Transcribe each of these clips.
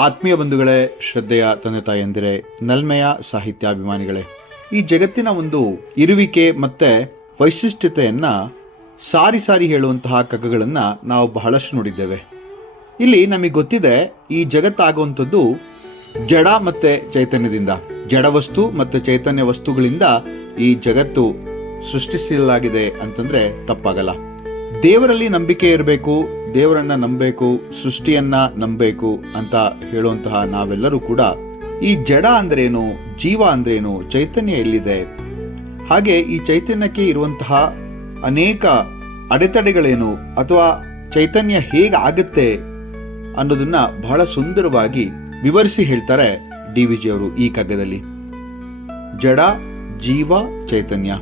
ಆತ್ಮೀಯ ಬಂಧುಗಳೇ, ಶ್ರದ್ಧೆಯ ತಂದೆ ತಾಯಂದಿರೇ, ನಲ್ಮೆಯ ಸಾಹಿತ್ಯಾಭಿಮಾನಿಗಳೇ, ಈ ಜಗತ್ತಿನ ಒಂದು ಇರುವಿಕೆ ಮತ್ತೆ ವೈಶಿಷ್ಟ್ಯತೆಯನ್ನ ಸಾರಿ ಸಾರಿ ಹೇಳುವಂತಹ ಕಗ್ಗಗಳನ್ನು ನಾವು ಬಹಳಷ್ಟು ನೋಡಿದ್ದೇವೆ. ಇಲ್ಲಿ ನಮಗೆ ಗೊತ್ತಿದೆ, ಈ ಜಗತ್ತಾಗುವಂಥದ್ದು ಜಡ ಮತ್ತೆ ಚೈತನ್ಯದಿಂದ, ಜಡ ವಸ್ತು ಮತ್ತು ಚೈತನ್ಯ ವಸ್ತುಗಳಿಂದ ಈ ಜಗತ್ತು ಸೃಷ್ಟಿಸಲಾಗಿದೆ ಅಂತಂದ್ರೆ ತಪ್ಪಾಗಲ್ಲ. ದೇವರಲ್ಲಿ ನಂಬಿಕೆ ಇರಬೇಕು, ದೇವರನ್ನ ನಂಬಬೇಕು, ಸೃಷ್ಟಿಯನ್ನ ನಂಬಬೇಕು ಅಂತ ಹೇಳುವಂತಹ ನಾವೆಲ್ಲರೂ ಕೂಡ ಈ ಜಡ ಅಂದ್ರೇನು, ಜೀವ ಅಂದ್ರೇನು, ಚೈತನ್ಯ ಎಲ್ಲಿದೆ, ಹಾಗೆ ಈ ಚೈತನ್ಯಕ್ಕೆ ಇರುವಂತಹ ಅನೇಕ ಅಡೆತಡೆಗಳೇನು ಅಥವಾ ಚೈತನ್ಯ ಹೇಗಾಗುತ್ತೆ ಅನ್ನೋದನ್ನ ಬಹಳ ಸುಂದರವಾಗಿ ವಿವರಿಸಿ ಹೇಳ್ತಾರೆ DVG ಅವರು ಈ ಕಗ್ಗದಲ್ಲಿ. ಜಡ, ಜೀವ, ಚೈತನ್ಯ,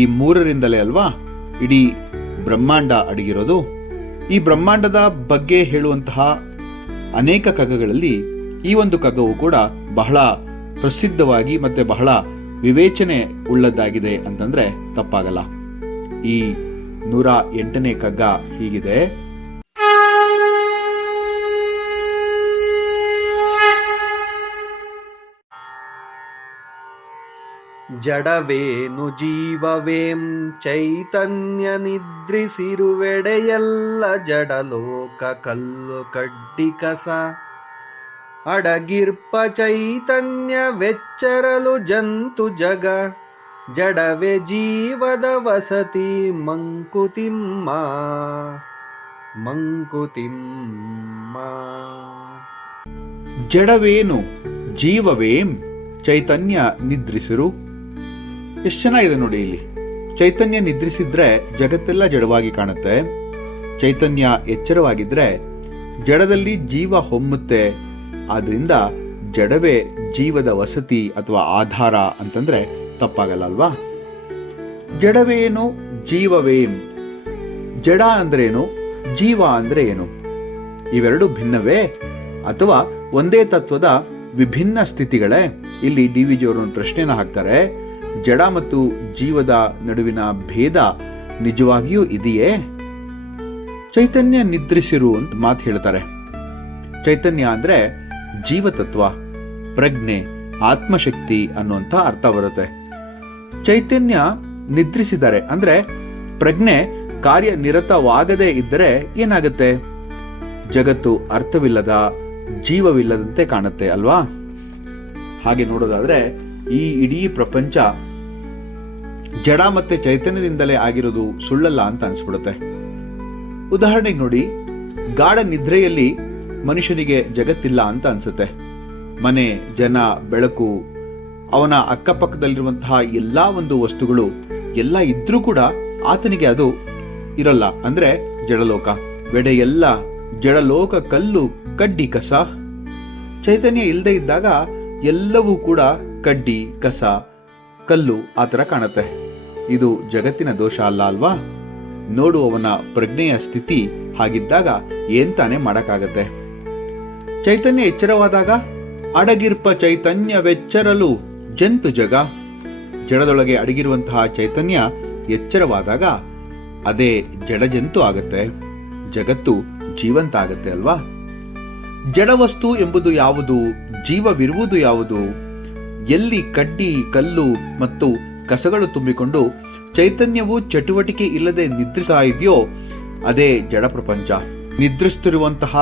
ಈ ಮೂರರಿಂದಲೇ ಅಲ್ವಾ ಇಡೀ ಬ್ರಹ್ಮಾಂಡ ಅಡಗಿರೋದು. ಈ ಬ್ರಹ್ಮಾಂಡದ ಬಗ್ಗೆ ಹೇಳುವಂತಹ ಅನೇಕ ಕಗ್ಗಗಳಲ್ಲಿ ಈ ಒಂದು ಕಗ್ಗವು ಕೂಡ ಬಹಳ ಪ್ರಸಿದ್ಧವಾಗಿ ಮತ್ತೆ ಬಹಳ ವಿವೇಚನೆ ಉಳ್ಳದ್ದಾಗಿದೆ ಅಂತಂದ್ರೆ ತಪ್ಪಾಗಲ್ಲ. ಈ 108ನೇ ಕಗ್ಗ ಹೀಗಿದೆ. ಜಡವೇನು ಜೀವವೇಂ ಚೈತನ್ಯ ನಿದ್ರಿಸಿರುವೆಡೆಯೆಲ್ಲ ಜಡಲೋಕ ಕಲ್ಲು ಕಡ್ಡಿ ಕಸ ಅಡಗಿರ್ಪ ಚೈತನ್ಯ ವೆಚ್ಚರಲು ಜಂತು ಜಗ ಜಡವೇ ಜೀವದ ವಸತಿ ಮಂಕುತಿಮ್ಮ ಮಂಕುತಿಮ್ಮ. ಜಡವೇನು ಜೀವವೇಂ ಚೈತನ್ಯ ನಿದ್ರಿಸಿರು. ಎಷ್ಟು ಚೆನ್ನಾಗಿದೆ ನೋಡಿ. ಇಲ್ಲಿ ಚೈತನ್ಯ ನಿದ್ರಿಸಿದ್ರೆ ಜಗತ್ತೆಲ್ಲ ಜಡವಾಗಿ ಕಾಣುತ್ತೆ, ಚೈತನ್ಯ ಎಚ್ಚರವಾಗಿದ್ರೆ ಜಡದಲ್ಲಿ ಜೀವ ಹೊಮ್ಮುತ್ತೆ. ಆದ್ರಿಂದ ಜಡವೇ ಜೀವದ ವಸತಿ ಅಥವಾ ಆಧಾರ ಅಂತಂದ್ರೆ ತಪ್ಪಾಗಲ್ಲ ಅಲ್ವಾ. ಜಡವೇನು ಜೀವವೇಂ, ಜಡ ಅಂದ್ರೇನು, ಜೀವ ಅಂದ್ರೆ ಏನು? ಇವೆರಡು ಭಿನ್ನವೇ ಅಥವಾ ಒಂದೇ ತತ್ವದ ವಿಭಿನ್ನ ಸ್ಥಿತಿಗಳೇ? ಇಲ್ಲಿ DVG ಅವರು ಒಂದು ಪ್ರಶ್ನೆನ ಹಾಕ್ತಾರೆ. ಜಡ ಮತ್ತು ಜೀವದ ನಡುವಿನ ಭೇದ ನಿಜವಾಗಿಯೂ ಇದೆಯೇ? ಚೈತನ್ಯ ನಿದ್ರಿಸಿರು ಅಂತ ಮಾತು ಹೇಳ್ತಾರೆ. ಚೈತನ್ಯ ಅಂದ್ರೆ ಜೀವತತ್ವ, ಪ್ರಜ್ಞೆ, ಆತ್ಮಶಕ್ತಿ ಅನ್ನುವಂಥ ಅರ್ಥ ಬರುತ್ತೆ. ಚೈತನ್ಯ ನಿದ್ರಿಸಿದರೆ ಅಂದ್ರೆ ಪ್ರಜ್ಞೆ ಕಾರ್ಯನಿರತವಾಗದೇ ಇದ್ದರೆ ಏನಾಗುತ್ತೆ? ಜಗತ್ತು ಅರ್ಥವಿಲ್ಲದ, ಜೀವವಿಲ್ಲದಂತೆ ಕಾಣುತ್ತೆ ಅಲ್ವಾ. ಹಾಗೆ ನೋಡೋದಾದ್ರೆ ಈ ಇಡೀ ಪ್ರಪಂಚ ಜಡ ಮತ್ತೆ ಚೈತನ್ಯದಿಂದಲೇ ಆಗಿರೋದು ಸುಳ್ಳಲ್ಲ ಅಂತ ಅನ್ಸ್ಬಿಡುತ್ತೆ. ಉದಾಹರಣೆಗೆ ನೋಡಿ, ಗಾಢ ನಿದ್ರೆಯಲ್ಲಿ ಮನುಷ್ಯನಿಗೆ ಜಗತ್ತಿಲ್ಲ ಅಂತ ಅನ್ಸುತ್ತೆ. ಮನೆ, ಜನ, ಬೆಳಕು, ಅವನ ಅಕ್ಕಪಕ್ಕದಲ್ಲಿರುವಂತಹ ಎಲ್ಲಾ ಒಂದು ವಸ್ತುಗಳು ಎಲ್ಲ ಇದ್ರೂ ಕೂಡ ಆತನಿಗೆ ಅದು ಇರಲ್ಲ. ಅಂದ್ರೆ ಜಡಲೋಕ. ಬೆಡೆ ಎಲ್ಲ ಜಡಲೋಕ ಕಲ್ಲು ಕಡ್ಡಿ ಕಸ. ಚೈತನ್ಯ ಇಲ್ಲದೆ ಇದ್ದಾಗ ಎಲ್ಲವೂ ಕೂಡ ಕಡ್ಡಿ, ಕಸ, ಕಲ್ಲು ಆತರ ಕಾಣುತ್ತೆ. ಇದು ಜಗತ್ತಿನ ದೋಷ ಅಲ್ಲ ಅಲ್ವಾ. ನೋಡುವವನ ಪ್ರಜ್ಞೆಯ ಸ್ಥಿತಿ ಹಾಗಿದ್ದಾಗ ಏನ್ ತಾನೇ ಮಾಡಕ್ಕಾಗತ್ತೆ? ಚೈತನ್ಯ ಎಚ್ಚರವಾದಾಗ ಅಡಗಿರ್ಪ ಚೈತನ್ಯವೆಚ್ಚರಲು ಜಂತು ಜಗ. ಜಡದೊಳಗೆ ಅಡಗಿರುವಂತಹ ಚೈತನ್ಯ ಎಚ್ಚರವಾದಾಗ ಅದೇ ಜಡಜಂತು ಆಗತ್ತೆ, ಜಗತ್ತು ಜೀವಂತ ಆಗತ್ತೆ ಅಲ್ವಾ. ಜಡವಸ್ತು ಎಂಬುದು ಯಾವುದು? ಜೀವವಿರುವುದು ಯಾವುದು? ಎಲ್ಲಿ ಕಡ್ಡಿ, ಕಲ್ಲು ಮತ್ತು ಕಸಗಳು ತುಂಬಿಕೊಂಡು ಚೈತನ್ಯವು ಚಟುವಟಿಕೆ ಇಲ್ಲದೆ ನಿದ್ರಿಸ್ತಾ ಇದೆಯೋ ಅದೇ ಜಡ ಪ್ರಪಂಚ. ನಿದ್ರಿಸುತ್ತಿರುವಂತಹ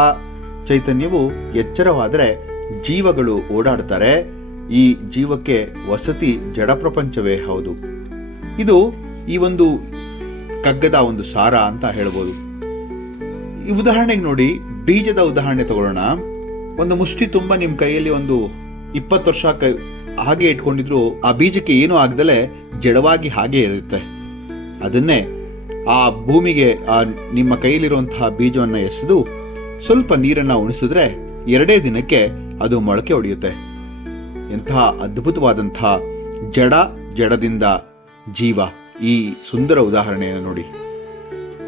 ಚೈತನ್ಯವು ಎಚ್ಚರವಾದರೆ ಜೀವಗಳು ಓಡಾಡ್ತಾರೆ. ಈ ಜೀವಕ್ಕೆ ವಸತಿ ಜಡ ಪ್ರಪಂಚವೇ ಹೌದು. ಇದು ಈ ಒಂದು ಕಗ್ಗದ ಒಂದು ಸಾರ ಅಂತ ಹೇಳ್ಬೋದು. ಈ ಉದಾಹರಣೆಗೆ ನೋಡಿ, ಬೀಜದ ಉದಾಹರಣೆ ತಗೊಳ್ಳೋಣ. ಒಂದು ಮುಷ್ಟಿ ತುಂಬಾ ನಿಮ್ ಕೈಯಲ್ಲಿ ಒಂದು 20 ವರ್ಷ ಹಾಗೆ ಇಟ್ಕೊಂಡಿದ್ರು ಆ ಬೀಜಕ್ಕೆ ಏನೂ ಆಗದಲೆ ಜಡವಾಗಿ ಹಾಗೆ ಇರುತ್ತೆ. ಅದನ್ನೇ ಆ ಭೂಮಿಗೆ ಆ ನಿಮ್ಮ ಕೈಯಲ್ಲಿರುವಂತಹ ಬೀಜವನ್ನ ಎಸೆದು ಸ್ವಲ್ಪ ನೀರನ್ನ ಉಣಿಸಿದ್ರೆ 2 ದಿನಕ್ಕೆ ಅದು ಮೊಳಕೆ ಹೊಡೆಯುತ್ತೆ. ಎಂತಹ ಅದ್ಭುತವಾದಂತಹ ಜಡ, ಜಡದಿಂದ ಜೀವ, ಈ ಸುಂದರ ಉದಾಹರಣೆಯನ್ನು ನೋಡಿ.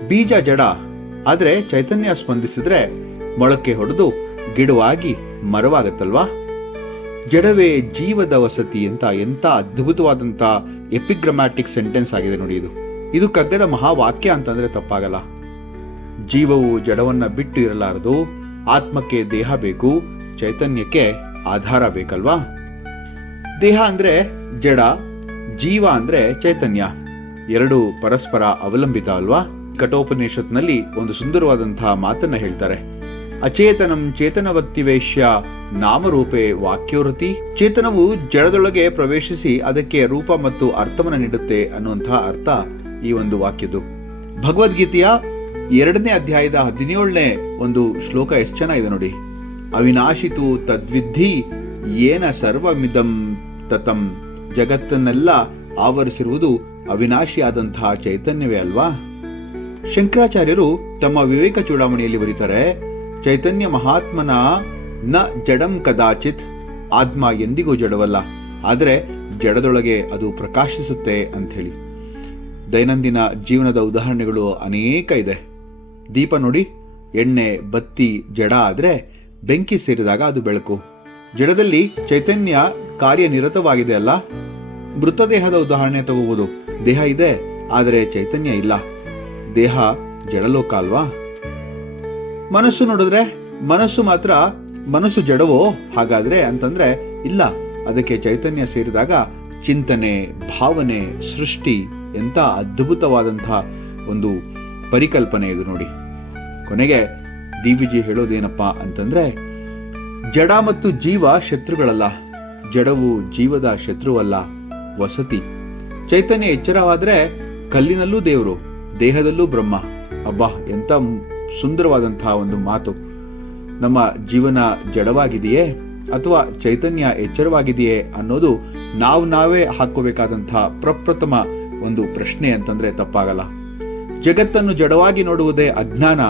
ಬೀಜ ಜಡ, ಆದ್ರೆ ಚೈತನ್ಯ ಸ್ಪಂದಿಸಿದ್ರೆ ಮೊಳಕೆ ಹೊಡೆದು ಗಿಡವಾಗಿ ಮರವಾಗತ್ತಲ್ವಾ. ಜಡವೇ ಜೀವದ ವಸತಿ ಅಂತ ಎಂತ ಅದ್ಭುತವಾದಂತ ಎಪಿಗ್ರಾಮ್ಯಾಟಿಕ್ ಸೆಂಟೆನ್ಸ್ ಆಗಿದೆ ನೋಡಿ. ಇದು ಕಗ್ಗದ ಮಹಾವಾಕ್ಯ ಅಂತಂದ್ರೆ ತಪ್ಪಾಗಲ್ಲ. ಜೀವವು ಜಡವನ್ನ ಬಿಟ್ಟು ಇರಲಾರದು, ಆತ್ಮಕ್ಕೆ ದೇಹ ಬೇಕು, ಚೈತನ್ಯಕ್ಕೆ ಆಧಾರ ಬೇಕಲ್ವಾ? ದೇಹ ಅಂದ್ರೆ ಜಡ, ಜೀವ ಅಂದ್ರೆ ಚೈತನ್ಯ. ಎರಡು ಪರಸ್ಪರ ಅವಲಂಬಿತ ಅಲ್ವಾ? ಕಠೋಪನಿಷತ್ನಲ್ಲಿ ಒಂದು ಸುಂದರವಾದಂತಹ ಮಾತನ್ನ ಹೇಳ್ತಾರೆ. ಅಚೇತನಂ ಚೇತನವತ್ತಿವೇಶ್ಯ ನಾಮರೂಪೇ ವಾಕ್ಯೋರತಿ. ಚೇತನವು ಜಡದೊಳಗೆ ಪ್ರವೇಶಿಸಿ ಅದಕ್ಕೆ ರೂಪ ಮತ್ತು ಅರ್ಥವನ್ನು ನೀಡುತ್ತೆ ಅನ್ನುವಂತಹ ಅರ್ಥ ಈ ಒಂದು ವಾಕ್ಯದ್ದು. ಭಗವದ್ಗೀತೆಯ 2ನೇ ಅಧ್ಯಾಯದ 17ನೇ ಒಂದು ಶ್ಲೋಕ ಎಷ್ಟು ಚೆನ್ನಾಗಿದೆ ನೋಡಿ. ಅವಿನಾಶಿತು ತದ್ವಿಧಿ ಏನ ಸರ್ವಮಿದಂ ತತಂ. ಜಗತ್ತನ್ನೆಲ್ಲ ಆವರಿಸಿರುವುದು ಅವಿನಾಶಿಯಾದಂತಹ ಚೈತನ್ಯವೇ ಅಲ್ವಾ? ಶಂಕರಾಚಾರ್ಯರು ತಮ್ಮ ವಿವೇಕ ಚೂಡಾಮಣಿಯಲ್ಲಿ ಬರೀತಾರೆ, ಚೈತನ್ಯ ಮಹಾತ್ಮನ ನ ಜಡಂ ಕದಾಚಿತ್. ಆತ್ಮ ಎಂದಿಗೂ ಜಡವಲ್ಲ, ಆದರೆ ಜಡದೊಳಗೆ ಅದು ಪ್ರಕಾಶಿಸುತ್ತೆ ಅಂತ ಹೇಳಿ. ದೈನಂದಿನ ಜೀವನದ ಉದಾಹರಣೆಗಳು ಅನೇಕ ಇದೆ. ದೀಪ ನೋಡಿ, ಎಣ್ಣೆ ಬತ್ತಿ ಜಡ ಆದ್ರೆ ಬೆಂಕಿ ಸೇರಿದಾಗ ಅದು ಬೆಳಕು. ಜಡದಲ್ಲಿ ಚೈತನ್ಯ ಕಾರ್ಯನಿರತವಾಗಿದೆ ಅಲ್ಲ. ಮೃತದೇಹದ ಉದಾಹರಣೆ ತಗೋಬಹುದು. ದೇಹ ಇದೆ, ಆದರೆ ಚೈತನ್ಯ ಇಲ್ಲ. ದೇಹ ಜಡಲೋಕ ಅಲ್ವಾ? ಮನಸ್ಸು ನೋಡಿದ್ರೆ ಮನಸ್ಸು ಜಡವೋ ಹಾಗಾದ್ರೆ ಅಂತಂದ್ರೆ ಇಲ್ಲ. ಅದಕ್ಕೆ ಚೈತನ್ಯ ಸೇರಿದಾಗ ಚಿಂತನೆ, ಭಾವನೆ, ಸೃಷ್ಟಿ, ಎಂತ ಅದ್ಭುತವಾದಂತಹ ಒಂದು ಪರಿಕಲ್ಪನೆ ಇದು ನೋಡಿ. ಕೊನೆಗೆ DVG ಹೇಳೋದೇನಪ್ಪಾ ಅಂತಂದ್ರೆ, ಜಡ ಮತ್ತು ಜೀವ ಶತ್ರುಗಳಲ್ಲ, ಜಡವು ಜೀವದ ಶತ್ರುವಲ್ಲ, ವಸತಿ. ಚೈತನ್ಯ ಎಚ್ಚರವಾದ್ರೆ ಕಲ್ಲಿನಲ್ಲೂ ದೇವರು, ದೇಹದಲ್ಲೂ ಬ್ರಹ್ಮ. ಅಬ್ಬಾ, ಎಂತ ಸುಂದರವಾದಂತಹ ಒಂದು ಮಾತು. ನಮ್ಮ ಜೀವನ ಜಡವಾಗಿದೆಯೇ ಅಥವಾ ಚೈತನ್ಯ ಎಚ್ಚರವಾಗಿದೆಯೇ ಅನ್ನೋದು ನಾವೇ ಹಾಕೋಬೇಕಾದಂತಹ ಪ್ರಪ್ರಥಮ ಒಂದು ಪ್ರಶ್ನೆ ಅಂತಂದ್ರೆ ತಪ್ಪಾಗಲ್ಲ. ಜಗತ್ತನ್ನು ಜಡವಾಗಿ ನೋಡುವುದೇ ಅಜ್ಞಾನ,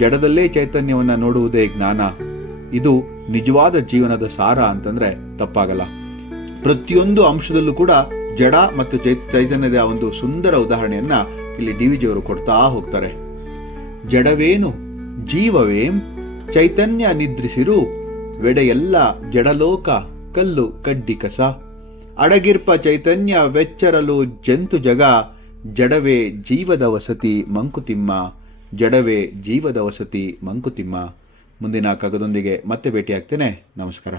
ಜಡದಲ್ಲೇ ಚೈತನ್ಯವನ್ನ ನೋಡುವುದೇ ಜ್ಞಾನ. ಇದು ನಿಜವಾದ ಜೀವನದ ಸಾರ ಅಂತಂದ್ರೆ ತಪ್ಪಾಗಲ್ಲ. ಪ್ರತಿಯೊಂದು ಅಂಶದಲ್ಲೂ ಕೂಡ ಜಡ ಮತ್ತು ಚೈತನ್ಯದ ಒಂದು ಸುಂದರ ಉದಾಹರಣೆಯನ್ನ ಇಲ್ಲಿ DVG ಅವರು ಕೊಡ್ತಾ ಹೋಗ್ತಾರೆ. ಜಡವೇನು ಜೀವವೇಂ ಚೈತನ್ಯ ನಿದ್ರಿಸಿರು, ವೆಡೆಯೆಲ್ಲ ಜಡಲೋಕ ಕಲ್ಲು ಕಡ್ಡಿ ಕಸ. ಅಡಗಿರ್ಪ ಚೈತನ್ಯ ವೆಚ್ಚರಲು ಜಂತು ಜಗ, ಜಡವೇ ಜೀವದ ವಸತಿ ಮಂಕುತಿಮ್ಮ. ಜಡವೇ ಜೀವದ ವಸತಿ ಮಂಕುತಿಮ್ಮ. ಮುಂದಿನ ಕಗ್ಗದೊಂದಿಗೆ ಮತ್ತೆ ಭೇಟಿಯಾಗ್ತೇನೆ. ನಮಸ್ಕಾರ.